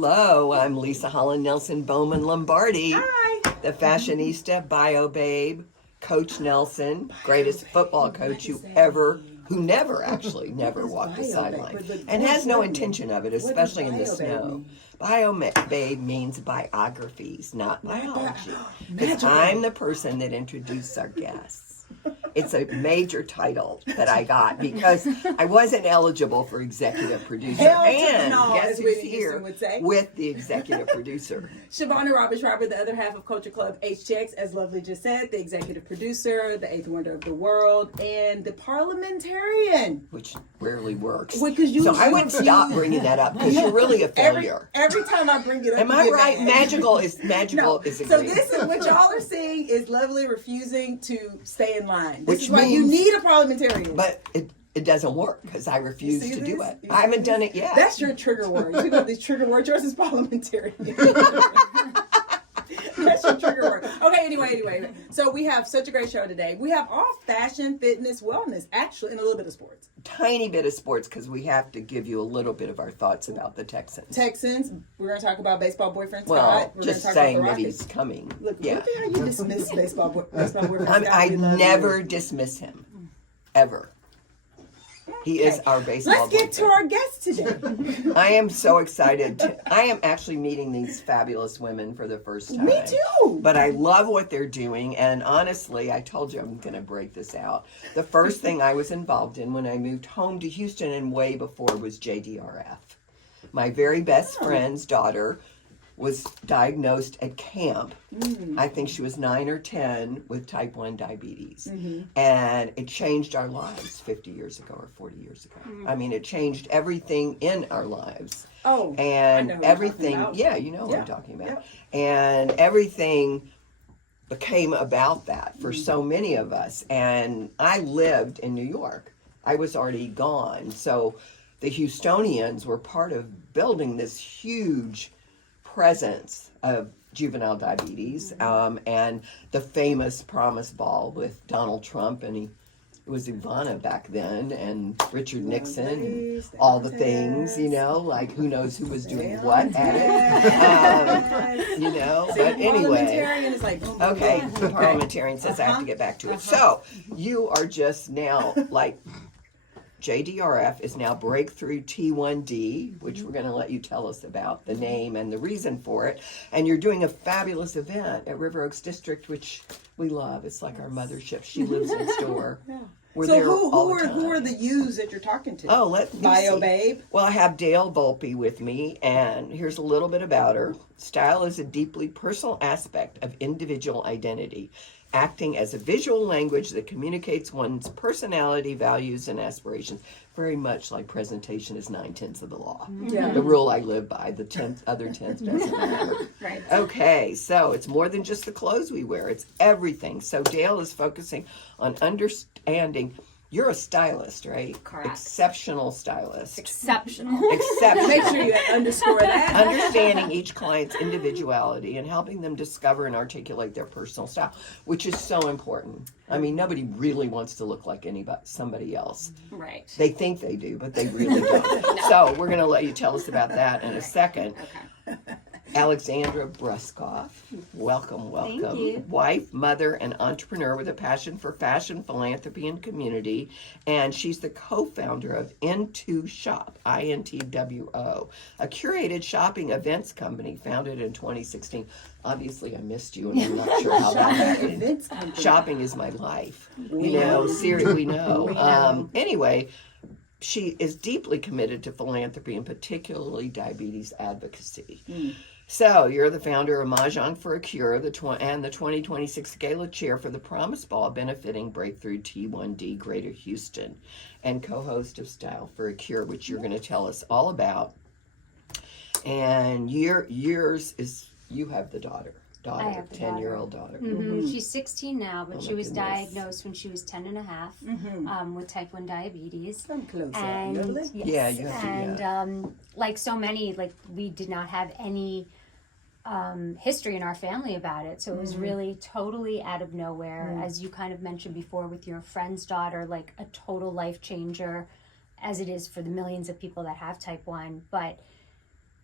Hello, I'm Leisa Holland-Nelson Bowman Lombardi. Hi. The fashionista, bio babe, Coach Nelson, greatest football coach who never walked the sideline, and has no intention of it, especially in the snow. Bio babe means biographies, not biology. Because I'm the person that introduced our guests. It's a major title that I got because I wasn't eligible for executive producer. And guess who's here with the executive producer? Shavonnah Schreiber, the other half of Culture Club HTX, as Lovely just said, the executive producer, the eighth wonder of the world, and the parliamentarian. Which rarely works. So I would stop bringing that up because you're really a failure. Every time I bring it up. Am I right? Magical is agreed. So this is what y'all are seeing is Lovely refusing to stay in line. This Which is why you need a parliamentarian. But it doesn't work because I refuse to do it. I haven't done it yet. That's your trigger word. You know these trigger words. Yours is parliamentarian. That's your trigger word. Okay, anyway. So we have such a great show today. We have all fashion, fitness, wellness, actually, and a little bit of sports. Tiny bit of sports because we have to give you a little bit of our thoughts about the Texans. We're going to talk about baseball boyfriend Scott. Well, We're just talk saying about that he's coming. Look yeah. at how you dismiss baseball boyfriend Scott. I never dismiss him. Ever. He is our baseball Let's get to our guest today. I am so excited. I am actually meeting these fabulous women for the first time. Me too. But I love what they're doing. And honestly, I told you I'm going to break this out. The first thing I was involved in when I moved home to Houston and way before was JDRF. My very best friend's daughter was diagnosed at camp. I think she was 9 or 10 with type 1 diabetes. And it changed our lives 50 years ago or 40 years ago. I mean, it changed everything in our lives. Oh, and I know everything, you know what I'm talking about. And everything became about that for so many of us. And I lived in New York. I was already gone. So the Houstonians were part of building this huge presence of juvenile diabetes, and the famous Promise Ball with Donald Trump, and it was Ivana back then, and Richard Nixon, and all the things, you know, like who knows who was doing what at it, you know, but anyway. Okay, the parliamentarian says I have to get back to it. So, you are just now, like, JDRF is now Breakthrough T1D, which we're going to let you tell us about the name and the reason for it. And you're doing a fabulous event at River Oaks District, which we love. It's like our mothership. She lives next door. We're so there who all the time. Who are the yous that you're talking to? Oh, let me Bio see. Babe. Well, I have Dale Volpe with me, and here's a little bit about her. Style is a deeply personal aspect of individual identity, acting as a visual language that communicates one's personality, values, and aspirations. Very much like presentation is 9/10 of the law. The rule I live by, the other 10th doesn't matter. Right. Okay, so it's more than just the clothes we wear. It's everything. So Dale is focusing on understanding. You're a stylist, right? Correct. Exceptional stylist. Exceptional. Make sure you underscore that. Understanding each client's individuality and helping them discover and articulate their personal style, which is so important. I mean, nobody really wants to look like somebody else. Right. They think they do, but they really don't. So we're going to let you tell us about that in a second. Okay. Alexandra Bruskoff, welcome. Thank you. Wife, mother, and entrepreneur with a passion for fashion, philanthropy, and community. And she's the co-founder of Into Shop, INTWO, a curated shopping events company founded in 2016. Obviously, I missed you, and I'm not sure how that happened. Shopping is my life. You know, seriously, we know. Anyway, she is deeply committed to philanthropy and particularly diabetes advocacy. So you're the founder of Mahjong for a Cure and the 2026 Gala Chair for the Promise Ball benefiting Breakthrough T1D Greater Houston, and co-host of Style for a Cure, which you're going to tell us all about. And yours is, you have the daughter, I have the 10-year-old daughter. She's 16 now, but she was diagnosed when she was 10 and a half with type 1 diabetes. Come closer. And Yeah, you have to, and like so many, like we did not have any history in our family about it, so it was really totally out of nowhere. As you kind of mentioned before with your friend's daughter, like a total life changer, as it is for the millions of people that have type 1. But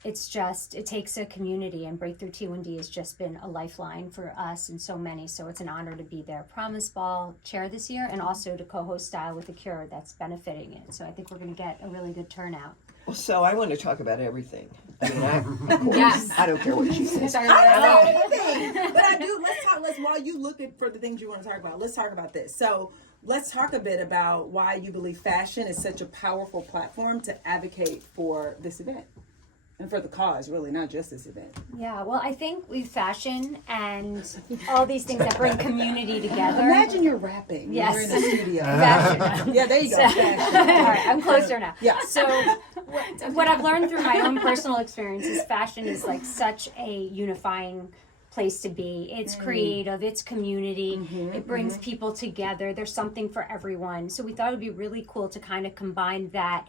it takes a community, and Breakthrough T1D has just been a lifeline for us and so many. So it's an honor to be their Promise Ball chair this year, and also to co-host Style with a Cure that's benefiting it. So I think we're going to get a really good turnout. Well, so I want to talk about everything. I mean, of course, I don't care what she says. I don't know anything, but I do. While you look for the things you want to talk about, let's talk about this. So let's talk a bit about why you believe fashion is such a powerful platform to advocate for this event. And for the cause, really, not just this event. Yeah, well, I think with fashion and all these things that bring community together. Imagine you're rapping. Yes. You're in the studio. Fashion. Yeah, there you go. Fashion. All right, I'm closer now. Yeah. So what I've learned through my own personal experience is fashion is like such a unifying place to be. It's creative, it's community, it brings people together. There's something for everyone. So we thought it would be really cool to kind of combine that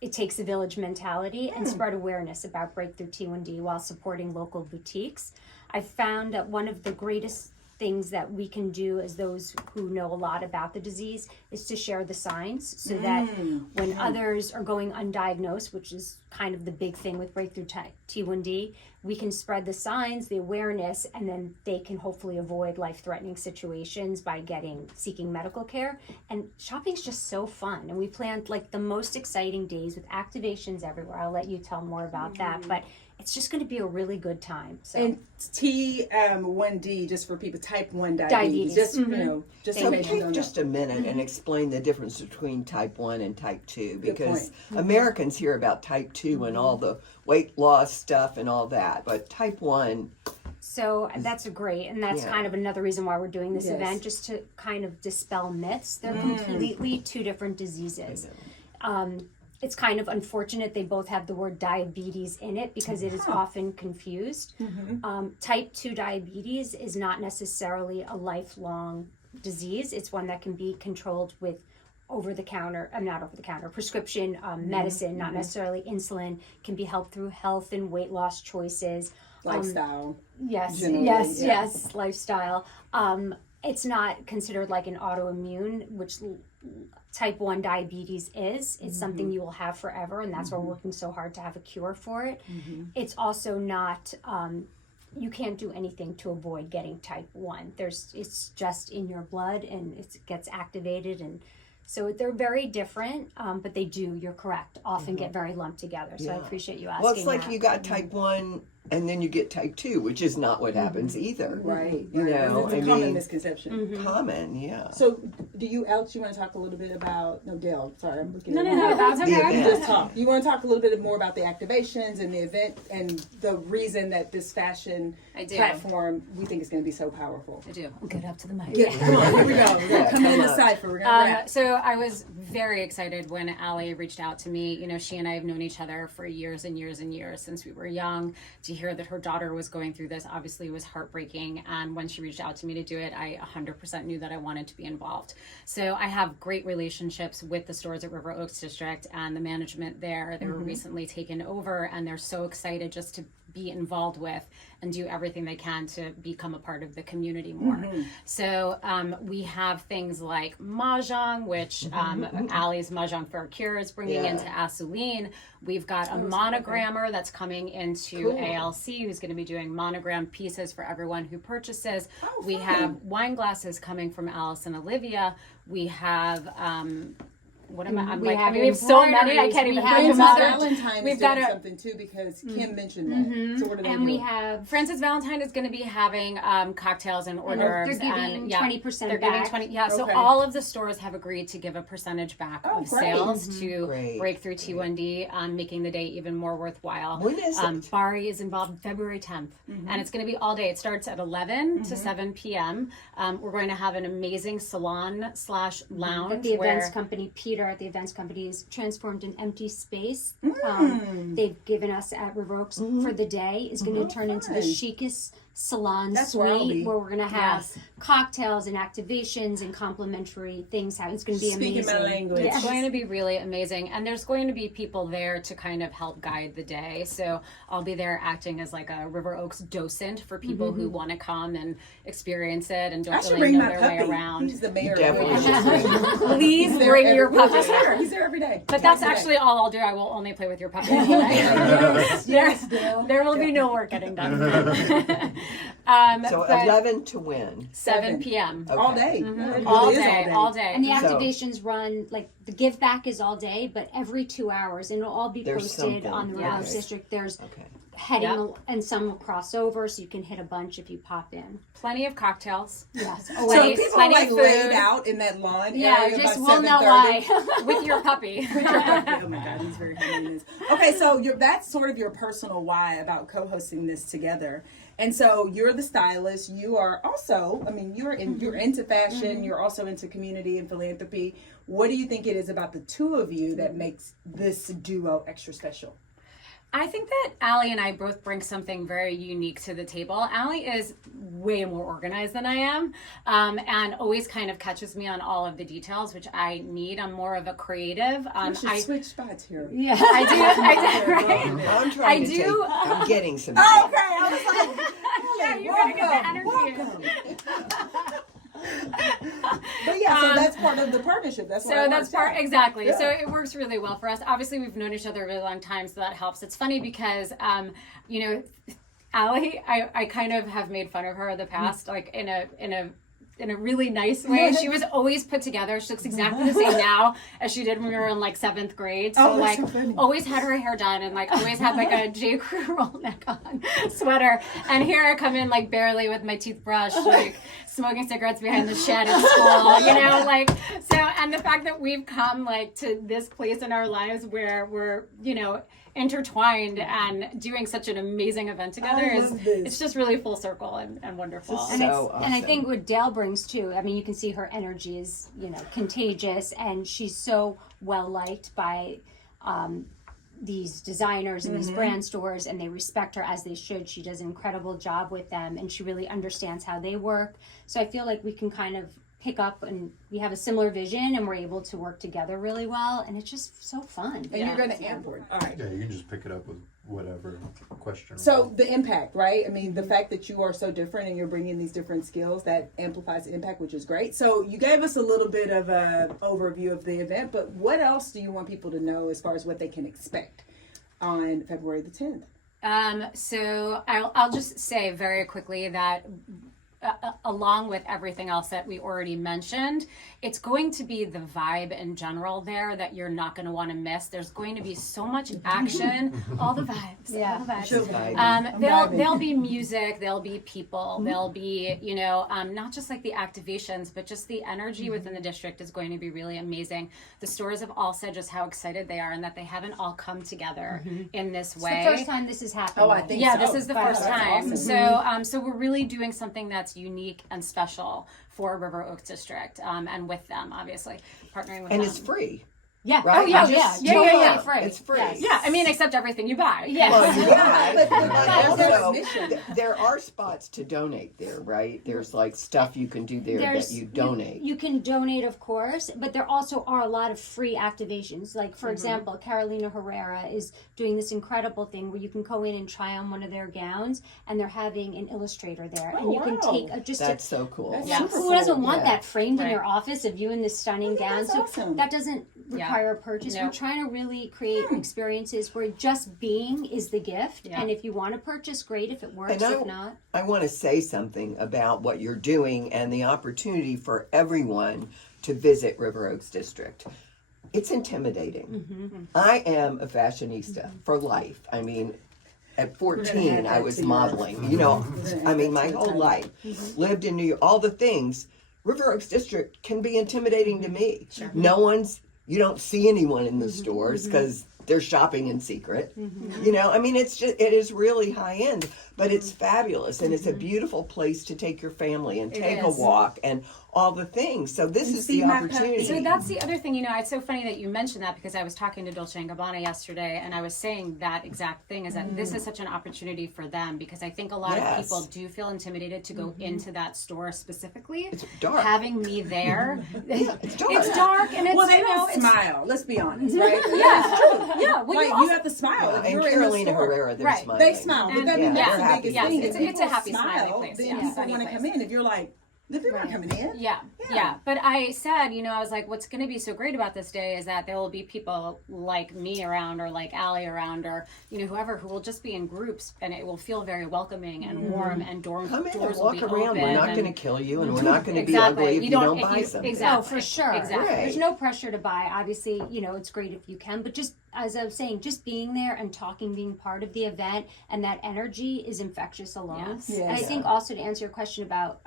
it takes a village mentality and spread awareness about Breakthrough T1D while supporting local boutiques. I found that one of the greatest things that we can do as those who know a lot about the disease is to share the signs so that when others are going undiagnosed, which is kind of the big thing with Breakthrough T1D, we can spread the signs, the awareness, and then they can hopefully avoid life-threatening situations by seeking medical care. And shopping's just so fun. And we planned like the most exciting days with activations everywhere. I'll let you tell more about that, but it's just going to be a really good time. So. And T1D, just for people, type 1 diabetes. Just, you know, just So in case you take don't just know. a minute and explain the difference between type 1 and type 2, because Americans hear about type 2 and all the weight loss stuff and all that, but type 1... So that's great, and that's kind of another reason why we're doing this Yes. event, just to kind of dispel myths. They're completely two different diseases. It's kind of unfortunate they both have the word diabetes in it because it is often confused. Type 2 diabetes is not necessarily a lifelong disease. It's one that can be controlled with prescription medicine, not necessarily insulin, can be helped through health and weight loss choices. Lifestyle. Yes, generally, yes, lifestyle. It's not considered like an autoimmune, which type 1 diabetes is. It's something you will have forever, and that's why we're working so hard to have a cure for it. It's also not, you can't do anything to avoid getting type 1. It's just in your blood, and it gets activated, and so they're very different, but they do, you're correct, often get very lumped together. So I appreciate you asking. Well, it's like that. you got type 1 and then you get type 2, which is not what happens either. Right. You know, it's a common misconception. Common, yeah. So, Alex, you want to talk a little bit about, Dale, sorry, I'm looking at you. No, that's okay. The You event. just talk. You want to talk a little bit more about the activations and the event and the reason that this fashion platform we think is going to be so powerful. I do. Get up to the mic. Yeah, come on, here we go. We're going to come in the cipher. We're going to wrap. So I was very excited when Allie reached out to me. You know, she and I have known each other for years and years and years since we were young. To hear that her daughter was going through this obviously was heartbreaking. And when she reached out to me to do it, I 100% knew that I wanted to be involved. So I have great relationships with the stores at River Oaks District and the management there. They were recently taken over, and they're so excited just to be involved with and do everything they can to become a part of the community more. So we have things like Mahjong, which Allie's Mahjong for a Cure is bringing into Asulene. We've got a monogrammer that's coming into ALC who's going to be doing monogram pieces for everyone who purchases. We have wine glasses coming from Alice and Olivia. We have what am I? I'm We like, have I mean, we have so many. I embroideries. can't even We have think Francis about it. Valentine We've is got doing a- something too because Kim mentioned that. So what are they And doing? we have Francis Valentine is going to be having cocktails and hors they're d'oeuvres. giving and, 20% They're giving back. 20. Yeah, so Okay. all of the stores have agreed to give a percentage back of great. sales to Great. Breakthrough T1D, making the day even more worthwhile. When is it? Bari is involved February 10th, and it's going to be all day. It starts at 11 to 7 p.m. We're going to have an amazing salon/lounge But the where events company, Peter at the events company, has transformed an empty space. They've given us at River Oaks for the day is going to turn into the chicest salon That's where I'll be. suite where we're going to have Yes. cocktails and activations and complimentary things. It's going to be Speaking amazing. my language. Yes. It's going to be really amazing, and there's going to be people there to kind of help guide the day. So I'll be there acting as like a River Oaks docent for people who want to come and experience it and I don't should really bring know my their puppy. way around. He's the mayor. Definitely of should Holland-Nelson. Please He's there bring every- your well, puppy. He's there every day. But that's Every day. actually all I'll do. I will only play with your puppy. Yes, Dale. There will be no work getting done. So but 11 to when? 7 p.m. Okay. All day. It really All is day, all day. And the So- activations run, like the give back is all day, but every 2 hours, and it'll all be There's posted something. on the Yeah. River Oaks District. There's Okay. heading, Yep. and some will cross over, so you can hit a bunch if you pop in. Plenty of cocktails. Yes. So Plenty- people are plenty like of laid food. out in that lawn Yeah, area just by we'll know 7:30. why. With your puppy. Oh my God, he's very hilarious. Okay, so that's sort of your personal why about co-hosting this together. And so you're the stylist. You are also, I mean, you're into fashion. You're also into community and philanthropy. What do you think it is about the two of you that makes this duo extra special? I think that Allie and I both bring something very unique to the table. Allie is way more organized than I am, and always kind of catches me on all of the details, which I need. I'm more of a creative. We should switch spots here. Yeah. I do, right? I'm trying I to do- I'm getting some. Okay, I was like, Yeah, you're gonna get the energy. welcome. But yeah, so that's part of the partnership. That's So that's part exactly. Yeah. So it works really well for us. Obviously, we've known each other a really long time, so that helps. It's funny because, you know, Allie, I kind of have made fun of her in the past, like in a really nice way. She was always put together. She looks exactly the same now as she did when we were in like 7th grade. So Oh, that's like so funny. always had her hair done and like always had like a J. Crew roll neck on sweater. And here I come in like barely with my teeth brushed, like smoking cigarettes behind the shed at school, you know, like so. And the fact that we've come like to this place in our lives where we're, you know, intertwined and doing such an amazing event together I is love this. it's just really full circle and wonderful. This And, So and I awesome. think what Dale brings too, I mean, you can see her energy is, you know, contagious, and she's so well liked by these designers and these brand stores, and they respect her as they should. She does an incredible job with them, and she really understands how they work. So I feel like we can kind of pick up, and we have a similar vision, and we're able to work together really well, and it's just so fun. And you're going to import. All right. Yeah, you can just pick it up with whatever question. So the impact, right? I mean, the fact that you are so different and you're bringing these different skills, that amplifies the impact, which is great. So you gave us a little bit of an overview of the event, but what else do you want people to know as far as what they can expect on February the 10th? So I'll just say very quickly that along with everything else that we already mentioned, it's going to be the vibe in general there that you're not going to want to miss. There's going to be so much action, all the vibes, Yeah. all the vibes. Sure. There'll be music, there'll be people, there'll be, you know, not just like the activations, but just the energy within the district is going to be really amazing. The stores have all said just how excited they are and that they haven't all come together in this It's way. the first time this is happening. Oh, I think Yeah, so. this is the Wow, first that's time. awesome. So we're really doing something that's unique and special for River Oaks District, and with them, obviously, partnering with And them. it's free. Yeah. Right? Oh, yeah, You just- yeah. yeah, Totally yeah. free. It's free. Yes. Yeah, I mean, except everything you buy. Yes. Well, you Yeah, buy, but but also also mission. there are spots to donate there, right? There's like stuff you can do there that you donate. You can donate, of course, but there also are a lot of free activations. Like, for example, Carolina Herrera is doing this incredible thing where you can go in and try on one of their gowns, and they're having an illustrator there, Oh, and you can wow. take just That's so cool. That's Yeah. super who doesn't cool. want Yeah. that framed in Right. your office of you in this stunning gown? that's So awesome. that doesn't require a purchase. No. We're trying to really create experiences where just being is the gift, Yeah. and if you want to purchase, great. If it works, And if not, I want to say something about what you're doing and the opportunity for everyone to visit River Oaks District. It's intimidating. I am a fashionista for life. I mean, at 14, I was modeling. You know, I mean, my whole life. Lived in New York, all the things. River Oaks District can be intimidating to me. You don't see anyone in the stores because they're shopping in secret. You know, I mean, it is really high end. but it's fabulous, and it's a beautiful place to take your family and It take a is. walk and all the things. So this is see the my opportunity. So that's the other thing, you know, it's so funny that you mentioned that, because I was talking to Dolce & Gabbana yesterday, and I was saying that exact thing, is that this is such an opportunity for them, because I think a lot of people do feel intimidated to go into that store specifically. It's dark. Having me there, it's dark. it's dark, and it's, Well, they you know, don't it's, smile. Let's be honest, right? yeah, well, Like you also, you have to smile. Yeah, If and you're in Carolina the store. Herrera, they're Right. smiling. They smile, but And- I mean, yeah, that's they're the biggest happy. thing. Yes, If it's a people happy, smiling smile, place. then Yeah, people sunny want to place. come in. If you're like, if you're not Right. coming in, Yeah. But I said, you know, I was like, what's going to be so great about this day is that there will be people like me around, or like Allie around, or, you know, whoever, who will just be in groups, and it will feel very welcoming and warm, and Come in and doors will walk be around. open. We're not and- going to kill you, and we're not going to be Exactly. ugly if you don't if buy something. Exactly. Oh, for sure. Exactly. Right. There's no pressure to buy. Obviously, you know, it's great if you can, but just as I was saying, just being there and talking, being part of the event, and that energy is infectious alone. Yes. And I Yes. think also to answer your question about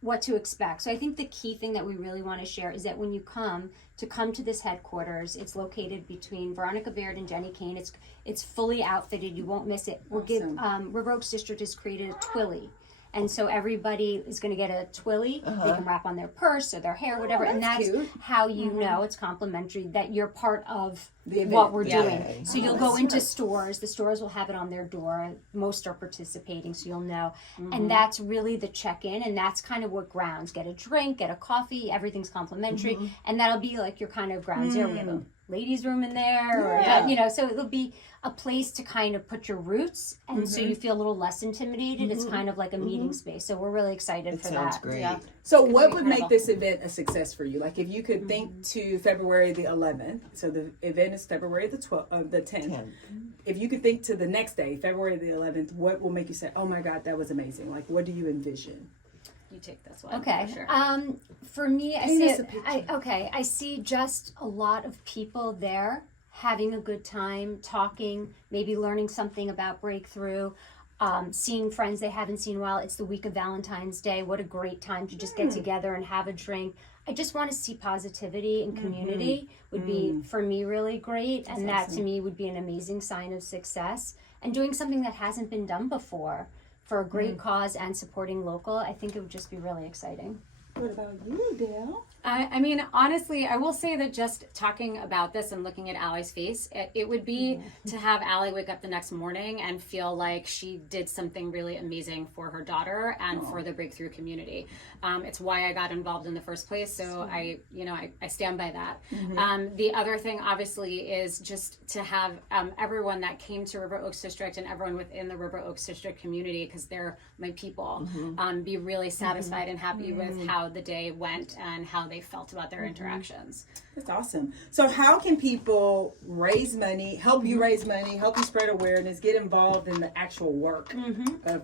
what to expect. So I think the key thing that we really want to share is that when you come to this headquarters, it's located between Veronica Baird and Jenny Kane. It's fully outfitted. You won't miss it. River Oaks District has created a Twilly. And so everybody is going to get a Twilly. They can wrap on their purse or their hair, whatever. And that's that's cute. how you know it's complimentary, that you're part of The event. what we're Yeah. doing. So you'll go into stores. The stores will have it on their door. Most are participating, so you'll know. And that's really the check-in, and that's kind of what grounds. Get a drink, get a coffee, everything's complimentary. And that'll be like your kind of ground zero. We have a ladies' room in there, or, you know, so it'll be a place to kind of put your roots, and so you feel a little less intimidated. It's kind of like a meeting space. So we're really excited It for sounds that. great. Yeah. So It's what gonna would be make incredible. this event a success for you? Like if you could think to February the 11th, so the event is February the 10th. 10. If you could think to the next day, February the 11th, what will make you say, oh my God, that was amazing? Like what do you envision? You take this one. Okay. For sure. For me, I Paint see us a picture. I see just a lot of people there having a good time, talking, maybe learning something about breakthrough, seeing friends they haven't seen in a while. It's the week of Valentine's Day. What a great time to just get together and have a drink. I just want to see positivity and community would be, for me, really great. And that to me would be an amazing sign of success. And doing something that hasn't been done before for a great cause and supporting local, I think it would just be really exciting. What about you, Dale? I mean, honestly, I will say that just talking about this and looking at Allie's face, it would be to have Allie wake up the next morning and feel like she did something really amazing for her daughter and for the breakthrough community. It's why I got involved in the first place. So I stand by that. The other thing, obviously, is just to have everyone that came to River Oaks District and everyone within the River Oaks District community, because they're my people, be really satisfied and happy with how the day went and how they felt about their interactions. That's awesome. So how can people raise money, help you raise money, help you spread awareness, get involved in the actual work of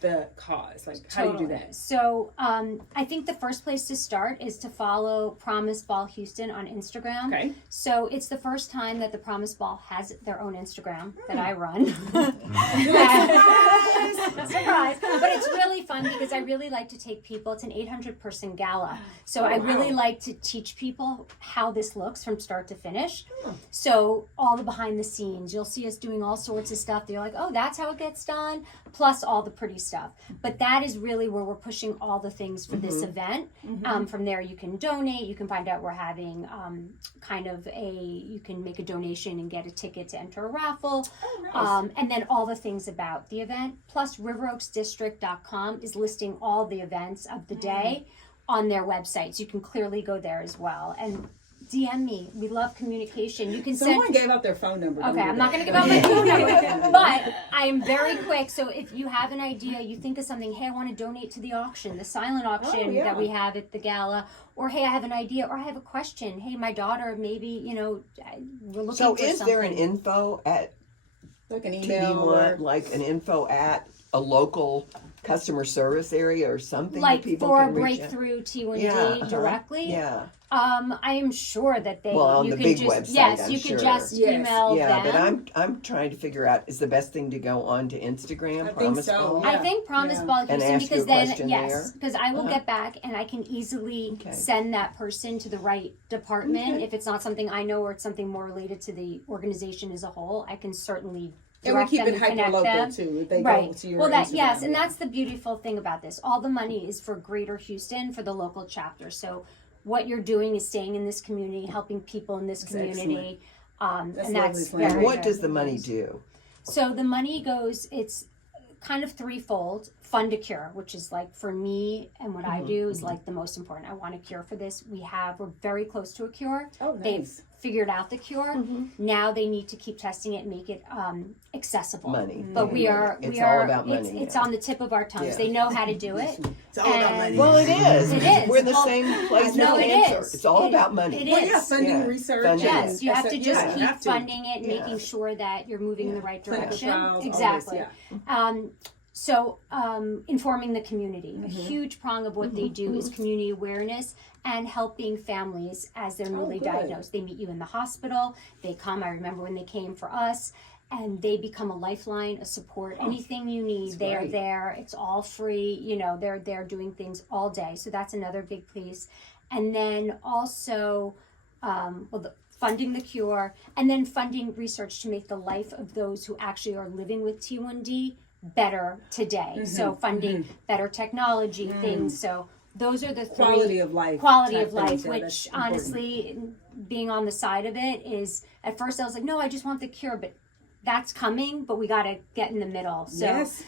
the cause? Like how do you do that? So I think the first place to start is to follow Promise Ball Houston on Instagram. Okay. So it's the first time that the Promise Ball has their own Instagram that I run. Surprise! But it's really fun because I really like to take people. It's an 800-person gala. So I really like to teach people how this looks from start to finish. So all the behind the scenes, you'll see us doing all sorts of stuff. They're like, oh, that's how it gets done, plus all the pretty stuff. But that is really where we're pushing all the things for this event. From there, you can donate. You can find out we're having you can make a donation and get a ticket to enter a raffle. And then all the things about the event. Plus, riveroaksdistrict.com is listing all the events of the day on their website. So you can clearly go there as well. And DM me. We love communication. You can Someone gave out their phone number. Okay, I'm not going to give out my phone number, but I am very quick. So if you have an idea, you think of something, hey, I want to donate to the auction, the silent auction that we have at the gala, or hey, I have an idea, or I have a question. Hey, my daughter, maybe, we're looking So for is something. there an info at Like an do you email or want like an info at a local customer service area or something like that people for can reach out? breakthrough T1D Yeah, directly? Yeah. I am sure that they. Well, on you the can big just, website, yes, I'm you sure. could just Yes. email Yeah, them. but I'm trying to figure out, is the best thing to go on to Instagram? I think Promise so, Ball? yeah. I think Promise Yeah. Ball And Houston ask you because a then question yes, there? because I will get back and I can easily Okay. send that person to the right department Okay. if it's not something I know or it's something more related to the organization as a whole. I can certainly And we direct keep them it and hyper connect local them. too. If they Right. go to your Well, that Instagram, yes, and yeah. that's the beautiful thing about this. All the money is for Greater Houston, for the local chapter. So what you're doing is staying in this community, helping people in this That's community, That's and that's lovely, Fran. very. And what very does the money nice. do? So the money goes. It's kind of threefold. Fund a cure, which is like for me and what I do is like the most important. I want a cure for this. We're very close to a cure. Oh, They've nice. figured out the cure. Now they need to keep testing it and make it accessible. Money. But we are It's we all are about money it's now. on the tip of our tongues. Yeah. They know how to do it. It's all about money. Well, it is. It is. We're in the Well, same place no, with it cancer. is. It's all It- about money. it Well, is. yeah, funding Yeah. research. Funding and- Yes, you have to just yeah, keep have to. funding it, Yeah. making sure that you're moving in the right Clinical direction. trials, all this, Exactly. yeah. So informing the community. A huge prong of what they do is community awareness and helping families as they're newly good. diagnosed. They meet you in the hospital. They come. I remember when they came for us. And they become a lifeline, a support, anything you need, they are great. there. It's all free. You know, they're there doing things all day. So that's another big piece. And then also, funding the cure, and then funding research to make the life of those who actually are living with T1D better today. So funding better technology things. So those are the three. Quality of life. Quality type of life, things, yeah, which that's important. honestly, being on the side of it is, at first I was like, no, I just want the cure, but that's coming, but we got to get in the middle. So Yes.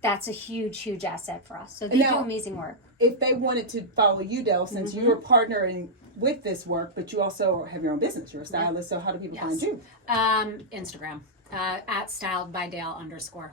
that's a huge, huge asset for us. So they Now- do amazing work. If they wanted to follow you, Del, since Mm-hmm. you're partnering with this work, but you also have your own business, you're a stylist, so how do people find you? Instagram at @styledbydale_.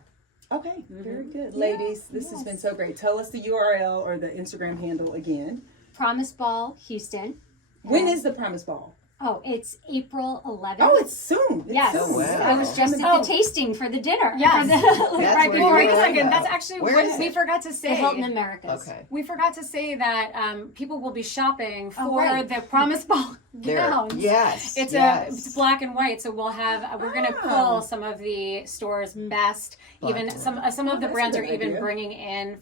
Okay, very good. Ladies, this has been so great. Tell us the URL or the Instagram handle again. Promise Ball Houston. When is the Promise Ball? Oh, it's April 11th. Oh, it's soon. It's Yes, Oh, wow. I was just at the tasting for the dinner. Yes. For the, That's Right where before you a were second. at. That's actually Where what is we it? forgot to the say. Hilton Americas. Okay. We forgot to say that people will be shopping for Oh, right. the Promise Ball There. gowns. Yes. It's yes. it's black and white, so we'll have we're gonna pull some of the store's best. Black Even and some of the that's a brands are good even idea. bringing in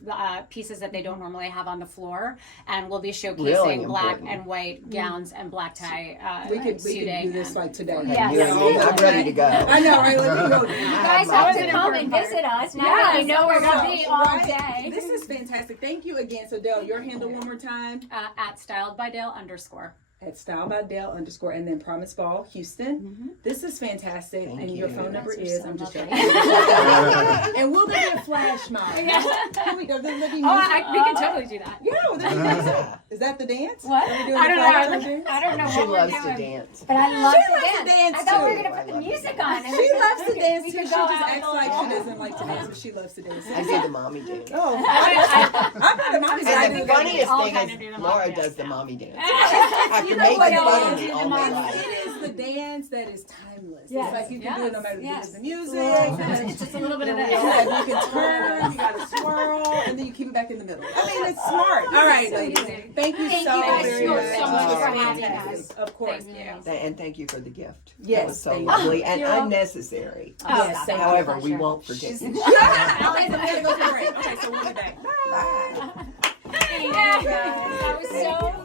pieces that they don't normally have on the floor, and we'll be showcasing Really black important. and white gowns and black tie We could suiting. do this like today. Yes. You and me, I'm ready to go. I know, right? Let me go. You guys have to come and visit us. Now that you know we're going to be all Right. day. This is fantastic. Thank you again. So, Del, your handle one more time. At @styledbydale_. At @styledbydale_ and then Promise Ball Houston. This is fantastic. Thank and your you. phone number That's is, so I'm just lovely. joking. And will there be a flash mob? Can we go? There be music? We can totally do that. Yeah, will there be music? Is that the dance? What? Are we doing I the don't flash know. mob dance? I don't know She what loves we're to doing. But dance. I love She to loves to dance. dance, I thought we were too. going to put the music on. She loves to dance We too. could She go just out acts and like go she doesn't like to dance, but she loves to dance. I do the mommy dance. Oh, I've heard the mommy And the dance. funniest all thing kind of do is the Laura mommy does dance the now. mommy dance. After You know making what fun else? of me all my life. It is the dance that is timeless. Yes. It's like you can do it no matter Yes. the music. It's just a little bit of It's that. like you can turn, you got to swirl, and then you keep it back in the middle. I mean, it's smart. All right, ladies. easy. Thank you Thank so you guys very so much. much for This is having fantastic. us. Of course. Thank you. And thank you for the gift. Yes, That was so thank you. lovely and You're welcome. unnecessary. Yes, thank you. However, we Pleasure. won't forget you. Allie's a minute, go to break. Okay, so we'll be back. Bye. That was so